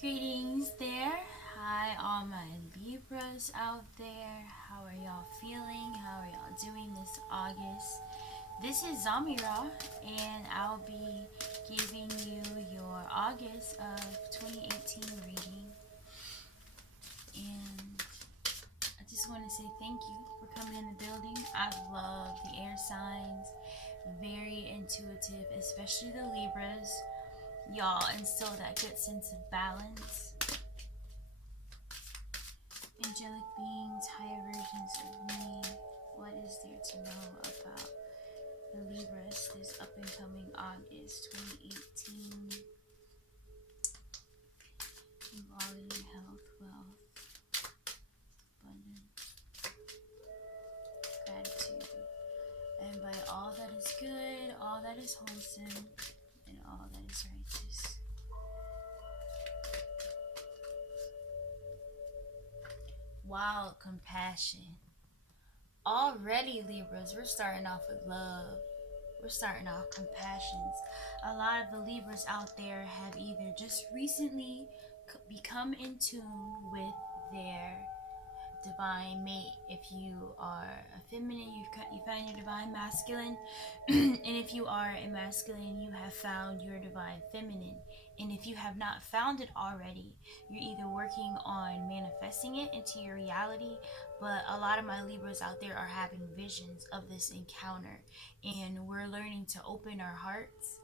Greetings there. Hi, all my Libras out there. How are y'all feeling? How are y'all doing this August? This is Zami'Ra, and I'll be giving you your August of 2018 reading. And I just want to say thank you for coming in the building. I love the air signs, very intuitive, especially the Libras. Y'all instill that good sense of balance. Angelic beings, higher versions of me, what is there to know about the Libras this up and coming August 2018? Quality, health, wealth, abundance, gratitude, and by all that is good, all that is wholesome, and all that is righteous. Wild compassion. Already, Libras, we're starting off with love. We're starting off compassions. A lot of the Libras out there have either just recently become in tune with their divine mate. If you are a feminine, you find your divine masculine. And if you are a masculine, you have found your divine feminine. And if you have not found it already, you're either working on manifesting it into your reality, but a lot of my Libras out there are having visions of this encounter, and we're learning to open our hearts.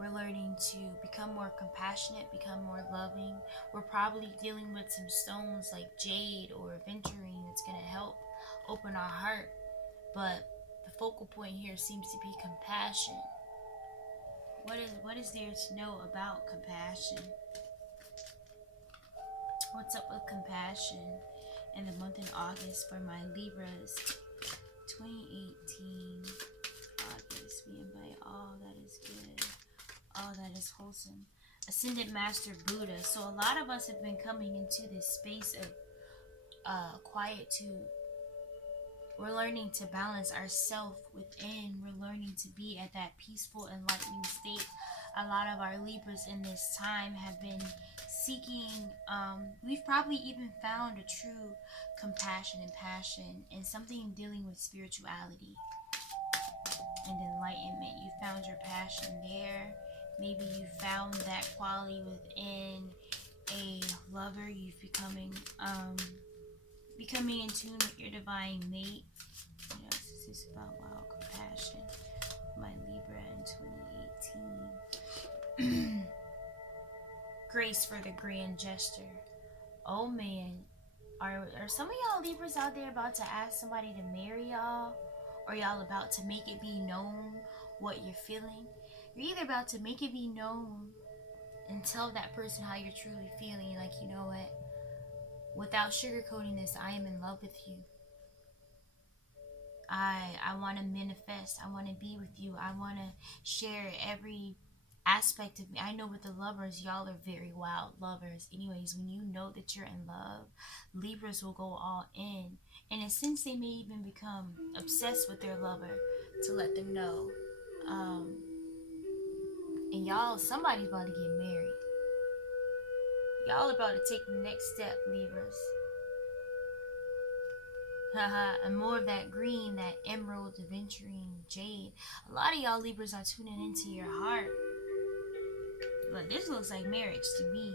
We're learning to become more compassionate, become more loving. We're probably dealing with some stones like jade or aventurine that's going to help open our heart. But the focal point here seems to be compassion. What is there to know about compassion? What's up with compassion in the month of August for my Libras? 2018 August, we invite all that is good, all that is wholesome. Ascended Master Buddha. So a lot of us have been coming into this space of quietude. We're learning to balance ourselves within. We're learning to be at that peaceful, enlightening state. A lot of our Libras in this time have been seeking, we've probably even found a true compassion and passion and something dealing with spirituality and enlightenment. You found your passion there. Maybe you found that quality within a lover. You've becoming in tune with your divine mate. You know, this is about wild compassion. My Libra in 2018. Grace for the grand gesture. Oh man, are some of y'all Libras out there about to ask somebody to marry y'all? Or y'all about to make it be known what you're feeling? You're either about to make it be known and tell that person how you're truly feeling, like, you know what, without sugarcoating this, I am in love with you. I want to manifest. I want to be with you. I want to share every aspect of me. I know with the lovers, y'all are very wild lovers. Anyways, when you know that you're in love, Libras will go all in. And in a sense, they may even become obsessed with their lover to let them know. And y'all, somebody's about to get married. Y'all about to take the next step, Libras. And more of that green, that emerald, aventurine, jade. A lot of y'all Libras are tuning into your heart. But this looks like marriage to me.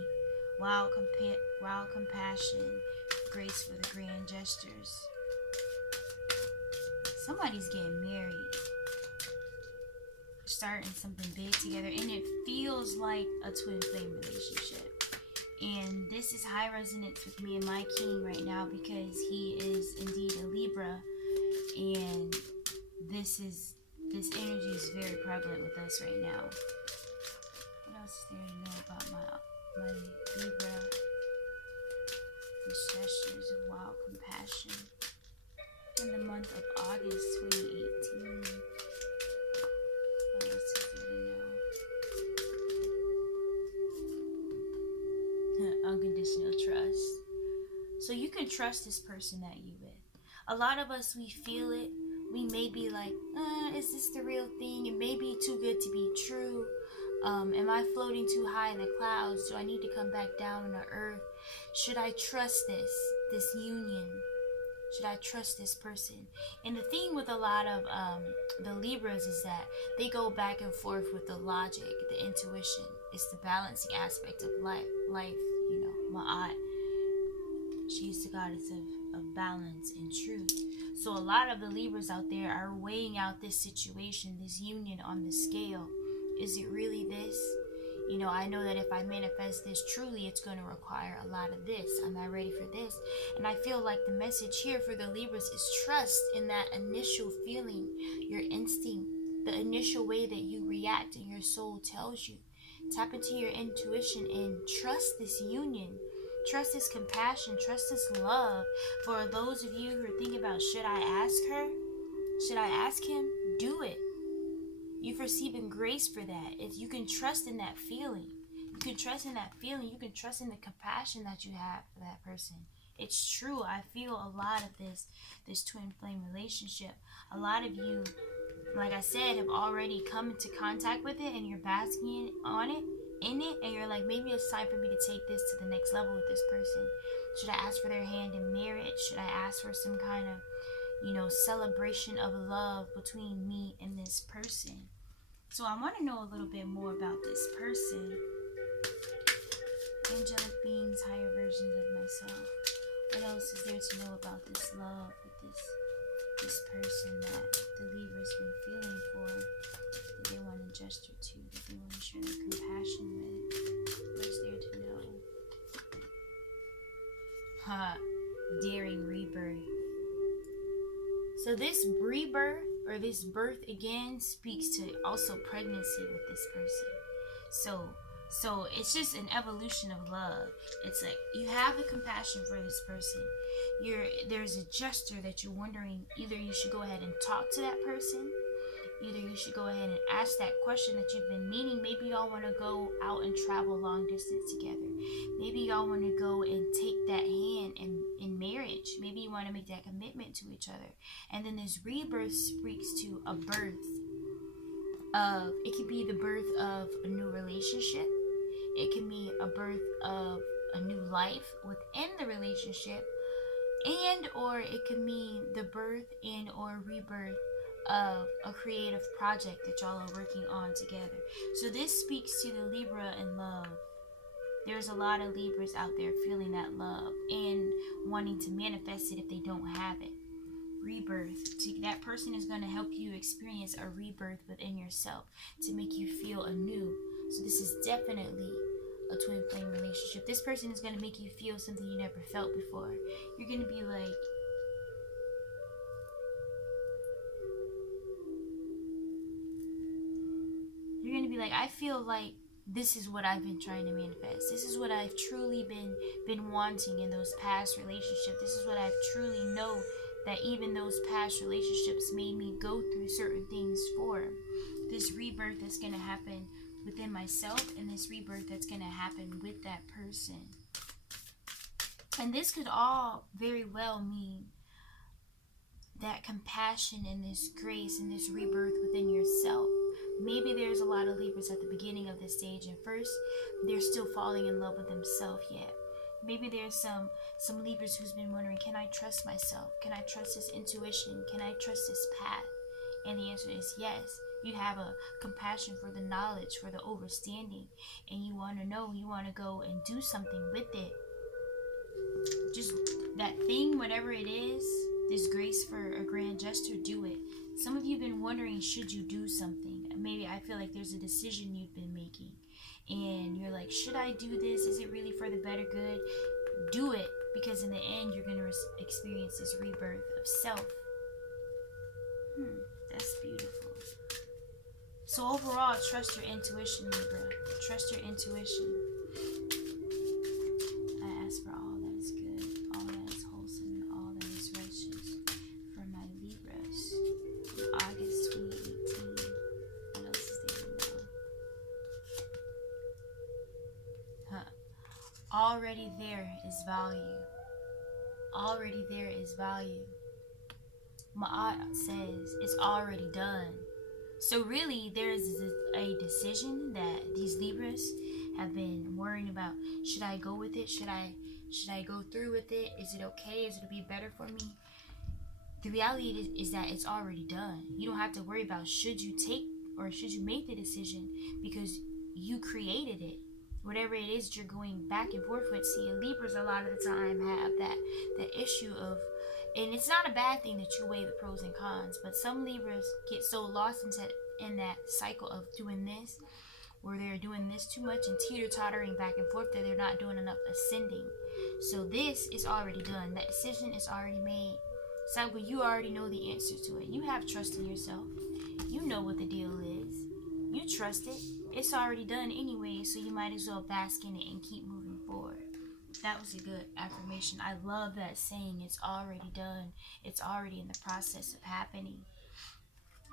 Wild compassion, grace for the grand gestures. Somebody's getting married. Starting something big together, and it feels like a twin flame relationship. And this is high resonance with me and my king right now because he is indeed a Libra, and this energy is very prevalent with us right now. What else is there to know about my Libra? These gestures of wild compassion in the month of August 2018. What else is there to know? Unconditional trust. So you can trust this person that you with. A lot of us, we feel it. We may be like, is this the real thing? It may be too good to be true. Am I floating too high in the clouds? Do I need to come back down to earth? Should I trust this union? Should I trust this person? And the thing with a lot of the Libras is that they go back and forth with the logic, the intuition. It's the balancing aspect of life. You know, Ma'at. She is the goddess of balance and truth. So a lot of the Libras out there are weighing out this situation, this union on the scale. Is it really this? You know, I know that if I manifest this truly, it's going to require a lot of this. Am I ready for this? And I feel like the message here for the Libras is trust in that initial feeling, your instinct, the initial way that you react and your soul tells you. Tap into your intuition and trust this union. Trust this compassion. Trust this love. For those of you who are thinking about, should I ask her? Should I ask him? Do it. You're receiving grace for that. You can trust in that feeling. You can trust in that feeling. You can trust in the compassion that you have for that person. It's true. I feel a lot of this twin flame relationship. A lot of you, like I said, have already come into contact with it and you're basking in it, and you're like, maybe it's time for me to take this to the next level with this person. Should I ask for their hand in marriage? Should I ask for some kind of, you know, celebration of love between me and this person? So I want to know a little bit more about this person. Angelic beings, higher versions of myself. What else is there to know about this love with this person that the Libra's been feeling for, that they want to gesture to, that they want to share their compassion with? What's there to know? Daring rebirth. So this rebirth, or this birth again, speaks to also pregnancy with this person. So it's just an evolution of love. It's like you have the compassion for this person. There's a gesture that you're wondering, either you should go ahead and talk to that person, either you should go ahead and ask that question that you've been meaning. Maybe y'all want to go out and travel long distance together. Maybe y'all want to go and take that hand in marriage. Maybe you want to make that commitment to each other. And then this rebirth speaks to a birth of, it could be the birth of a new relationship. It can be a birth of a new life within the relationship, and or it could mean the birth and or rebirth of a creative project that y'all are working on together. So this speaks to the Libra and love. There's a lot of Libras out there feeling that love and wanting to manifest it if they don't have it. Rebirth. That person is going to help you experience a rebirth within yourself to make you feel anew. So this is definitely a twin flame relationship. This person is going to make you feel something you never felt before. You're going to be like, I feel like this is what I've been trying to manifest. This is what I've truly been wanting in those past relationships. This is what I've truly know that even those past relationships made me go through certain things for. This rebirth that's going to happen within myself, and this rebirth that's going to happen with that person. And this could all very well mean that compassion and this grace and this rebirth within yourself. Maybe there's a lot of Libras at the beginning of this stage, and first they're still falling in love with themselves yet. Maybe there's some Libras who's been wondering, can I trust myself? Can I trust this intuition? Can I trust this path? And the answer is yes. You have a compassion for the knowledge, for the overstanding, and you want to know, you want to go and do something with it. Just that thing, whatever it is, this grace for a grand gesture, do it. Some of you have been wondering, should you do something? Maybe I feel like there's a decision you've been making, and you're like, should I do this? Is it really for the better good? Do it, because in the end, you're going to experience this rebirth of self. That's beautiful. So overall, trust your intuition, Libra. Trust your intuition. I ask for all that is good, all that is wholesome, and all that is righteous for my Libras in August 2018. What else is there to know? Already there is value. Already there is value. Ma'at says it's already done. So really, there is a decision that these Libras have been worrying about. Should I go with it? Should I go through with it? Is it okay? Is it be better for me? The reality is that it's already done. You don't have to worry about should you take or should you make the decision, because you created it. Whatever it is you're going back and forth with. See, Libras a lot of the time have that issue of, and it's not a bad thing that you weigh the pros and cons, but some Libras get so lost in that cycle of doing this, where they're doing this too much and teeter-tottering back and forth, that they're not doing enough ascending. So this is already done. That decision is already made. So you already know the answer to it. You have trust in yourself. You know what the deal is. You trust it. It's already done anyway, so you might as well bask in it and keep moving forward. That was a good affirmation. I love that saying. It's already done. It's already in the process of happening.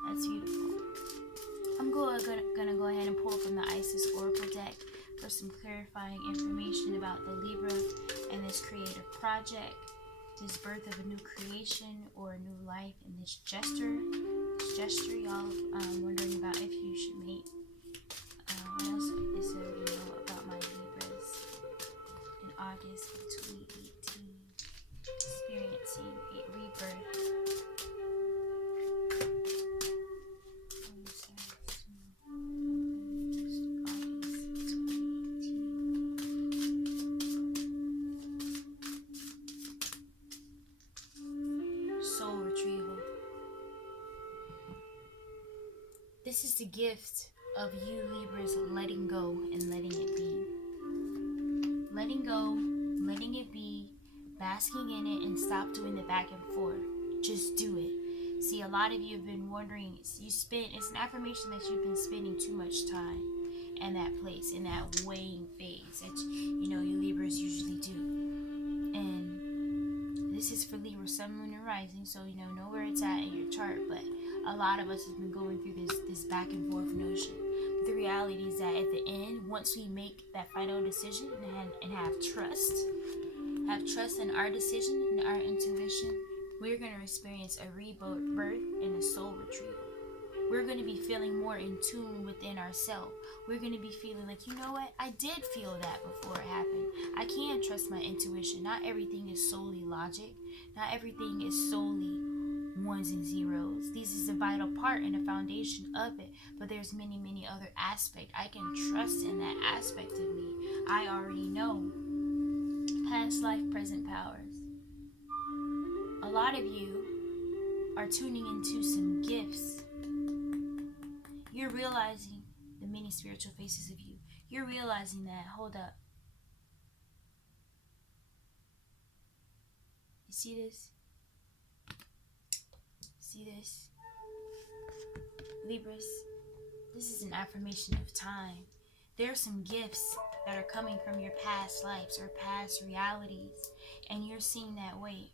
That's beautiful. I'm gonna go ahead and pull from the Isis Oracle deck for some clarifying information about the Libra and this creative project, this birth of a new creation or a new life, and this gesture. Y'all wondering about if you should mate. What else is there to know about my Libras in August of 2018? Experiencing a rebirth. Soul retrieval. This is the gift of you Libras letting go and letting it be. Letting go, letting it be, basking in it, and stop doing the back and forth. Just do it. See, a lot of you have been wondering, it's an affirmation that you've been spending too much time in that place, in that weighing phase that, you Libras usually do. And this is for Libra, Sun, Moon, and Rising, so know where it's at in your chart, but a lot of us have been going through this back and forth notion. But the reality is that at the end, once we make that final decision and have trust in our decision and our intuition, we're going to experience a rebirth and a soul retrieval. We're going to be feeling more in tune within ourselves. We're going to be feeling like, you know what? I did feel that before it happened. I can trust my intuition. Not everything is solely logic. Not everything is solely ones and zeros. This is a vital part and a foundation of it, but there's many, many other aspects. I can trust in that aspect of me. I already know. Past life, present powers. A lot of you are tuning into some gifts. You're realizing the many spiritual faces of you. You're realizing that, hold up. You see this? See this? Libras, this is an affirmation of time. There are some gifts that are coming from your past lives or past realities, and you're seeing that way.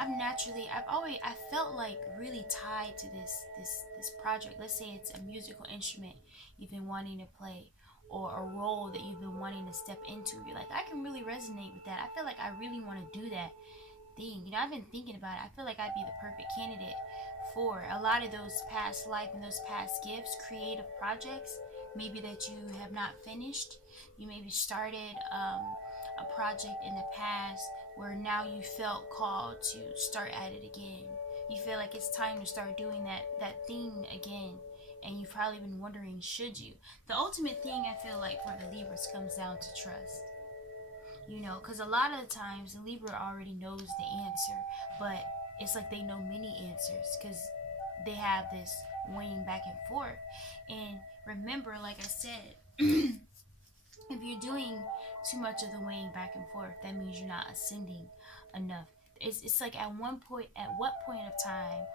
I felt like really tied to this project. Let's say it's a musical instrument you've been wanting to play, or a role that you've been wanting to step into. You're like, I can really resonate with that. I feel like I really want to do that thing. I've been thinking about it. I feel like I'd be the perfect candidate for a lot of those past life and those past gifts, creative projects, maybe that you have not finished. You maybe started a project in the past where now you felt called to start at it again. You feel like it's time to start doing that thing again, and you've probably been wondering, should you? The ultimate thing I feel like for the Libras comes down to trust. Because a lot of the times the Libra already knows the answer, but it's like they know many answers because they have this weighing back and forth. And remember, like I said, if you're doing too much of the weighing back and forth, that means you're not ascending enough. It's like at what point of time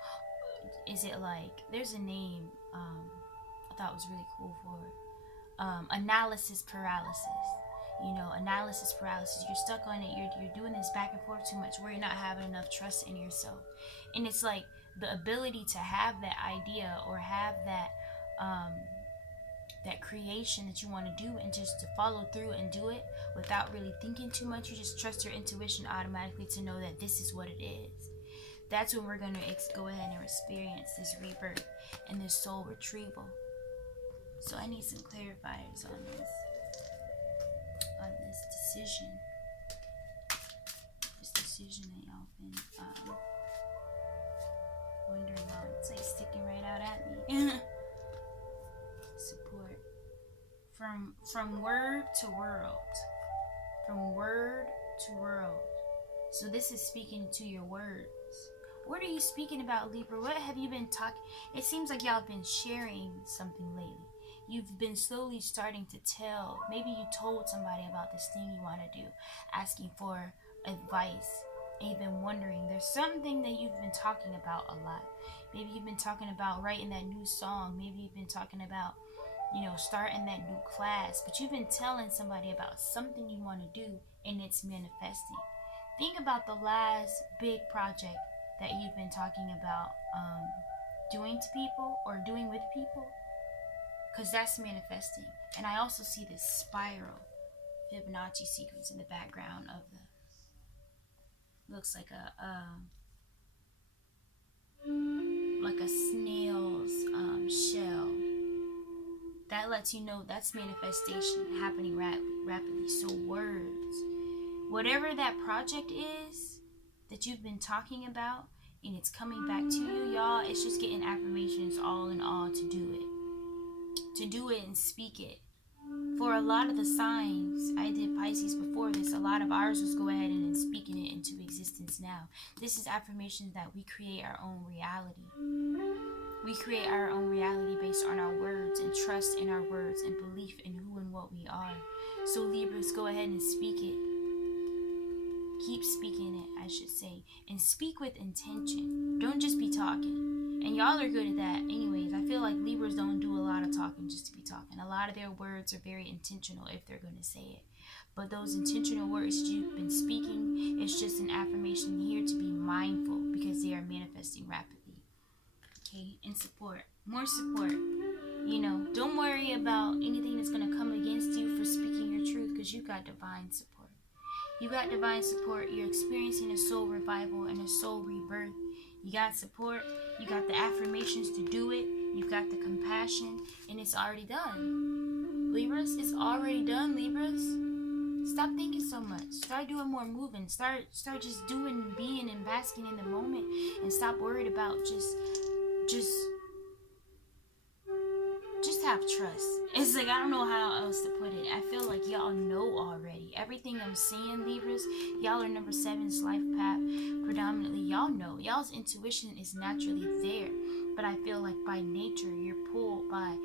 is it like, there's a name I thought was really cool for it. Analysis paralysis. Analysis paralysis. You're stuck on it. You're doing this back and forth too much where you're not having enough trust in yourself. And it's like the ability to have that idea or have that creation that you want to do, and just to follow through and do it without really thinking too much. You just trust your intuition automatically to know that this is what it is. that's when we're going to go ahead and experience this rebirth and this soul retrieval. So I need some clarifiers on this decision. This decision that y'all been wondering about. It's like sticking right out at me. Support. From word to world. From word to world. So this is speaking to your words. What are you speaking about, Libra? What have you been talking? It seems like y'all have been sharing something lately. You've been slowly starting to tell. Maybe you told somebody about this thing you want to do, asking for advice. And you've been wondering. There's something that you've been talking about a lot. Maybe you've been talking about writing that new song. Maybe you've been talking about, starting that new class. But you've been telling somebody about something you want to do, and it's manifesting. Think about the last big project that you've been talking about doing to people or doing with people, because that's manifesting. And I also see this spiral Fibonacci sequence in the background of the, looks like a snail's shell. That lets you know that's manifestation happening rapidly. So words, whatever that project is that you've been talking about, and it's coming back to you, y'all, it's just getting affirmations all in all to do it. To do it and speak it. For a lot of the signs, I did Pisces before this, a lot of ours was go ahead and speaking it into existence now. This is affirmations that we create our own reality. We create our own reality based on our words and trust in our words and belief in who and what we are. So Libras, go ahead and speak it. Keep speaking it, I should say. And speak with intention. Don't just be talking. And y'all are good at that anyways. I feel like Libras don't do a lot of talking just to be talking. A lot of their words are very intentional if they're going to say it. But those intentional words you've been speaking, it's just an affirmation here to be mindful because they are manifesting rapidly. Okay, and support. More support. Don't worry about anything that's going to come against you for speaking your truth, because you got divine support. You got divine support. You're experiencing a soul revival and a soul rebirth. You got support. You got the affirmations to do it. You got the compassion, and it's already done. Libras, it's already done, Libras. Stop thinking so much. Start doing more moving. Start just doing, being, and basking in the moment, and stop worried about just have trust. It's like, I don't know how else to put it. I feel like y'all know already. Everything I'm saying, Libras, y'all are number 7's life path. Predominantly, y'all know. Y'all's intuition is naturally there. But I feel like by nature, you're pulled by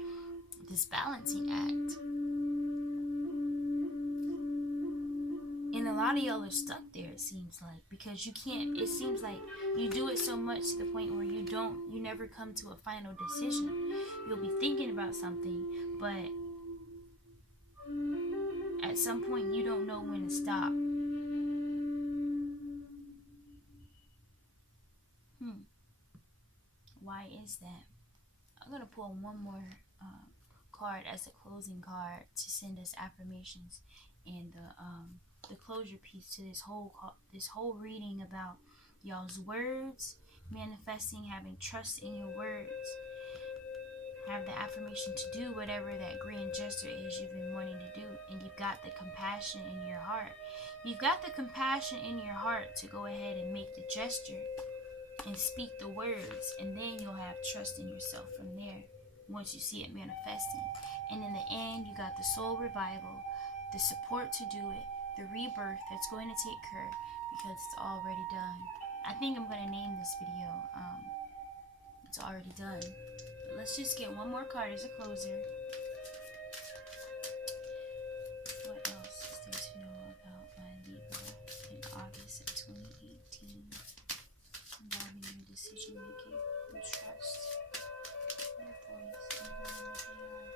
this balancing act. And a lot of y'all are stuck there, it seems like, because you can't, it seems like you do it so much to the point where you never come to a final decision. You'll be thinking about something, but at some point you don't know when to stop. Why is that? I'm going to pull one more card as a closing card to send us affirmations and the closure piece to this whole reading about y'all's words, manifesting, having trust in your words. Have the affirmation to do whatever that grand gesture is you've been wanting to do, and you've got the compassion in your heart. You've got the compassion in your heart to go ahead and make the gesture and speak the words, and then you'll have trust in yourself from there once you see it manifesting. And in the end, you got the soul revival, the support to do it, the rebirth that's going to take care, because it's already done. I think I'm going to name this video It's Already Done. But let's just get one more card as a closer. What else is there to know about my Libra in August of 2018 involving your decision making and trust? Their voice and knowing what they are.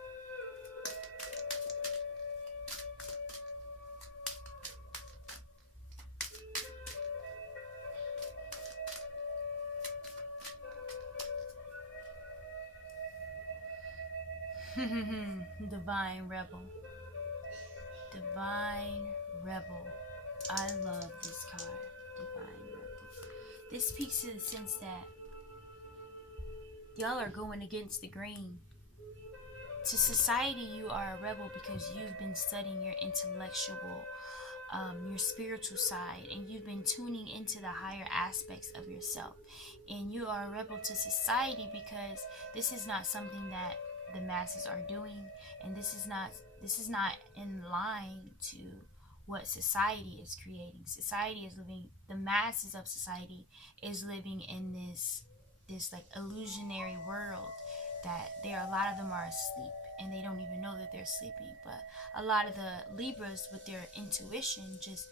Divine Rebel. Divine Rebel. I love this card. Divine Rebel. This speaks to the sense that y'all are going against the grain. To society, you are a rebel because you've been studying your intellectual, your spiritual side, and you've been tuning into the higher aspects of yourself. And you are a rebel to society because this is not something that the masses are doing, and this is not in line to what society is creating. Society is living, the masses of society is living in this like illusionary world that a lot of them are asleep and they don't even know that they're sleeping. But a lot of the Libras with their intuition just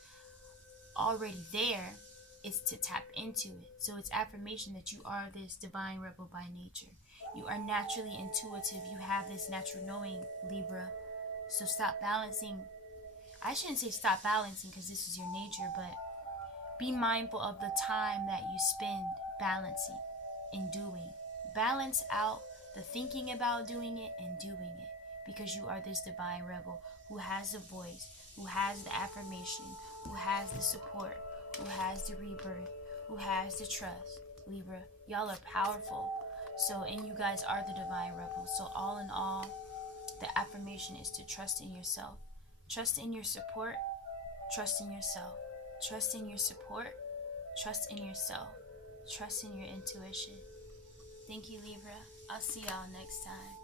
already there is to tap into it. So it's affirmation that you are this divine rebel by nature. You are naturally intuitive. You have this natural knowing, Libra. So stop balancing. I shouldn't say stop balancing because this is your nature, but be mindful of the time that you spend balancing and doing. Balance out the thinking about doing it and doing it, because you are this divine rebel who has the voice, who has the affirmation, who has the support, who has the rebirth, who has the trust. Libra, y'all are powerful. So, and you guys are the divine rebel. So all in all, the affirmation is to trust in yourself. Trust in your support. Trust in yourself. Trust in your support. Trust in yourself. Trust in your intuition. Thank you, Libra. I'll see y'all next time.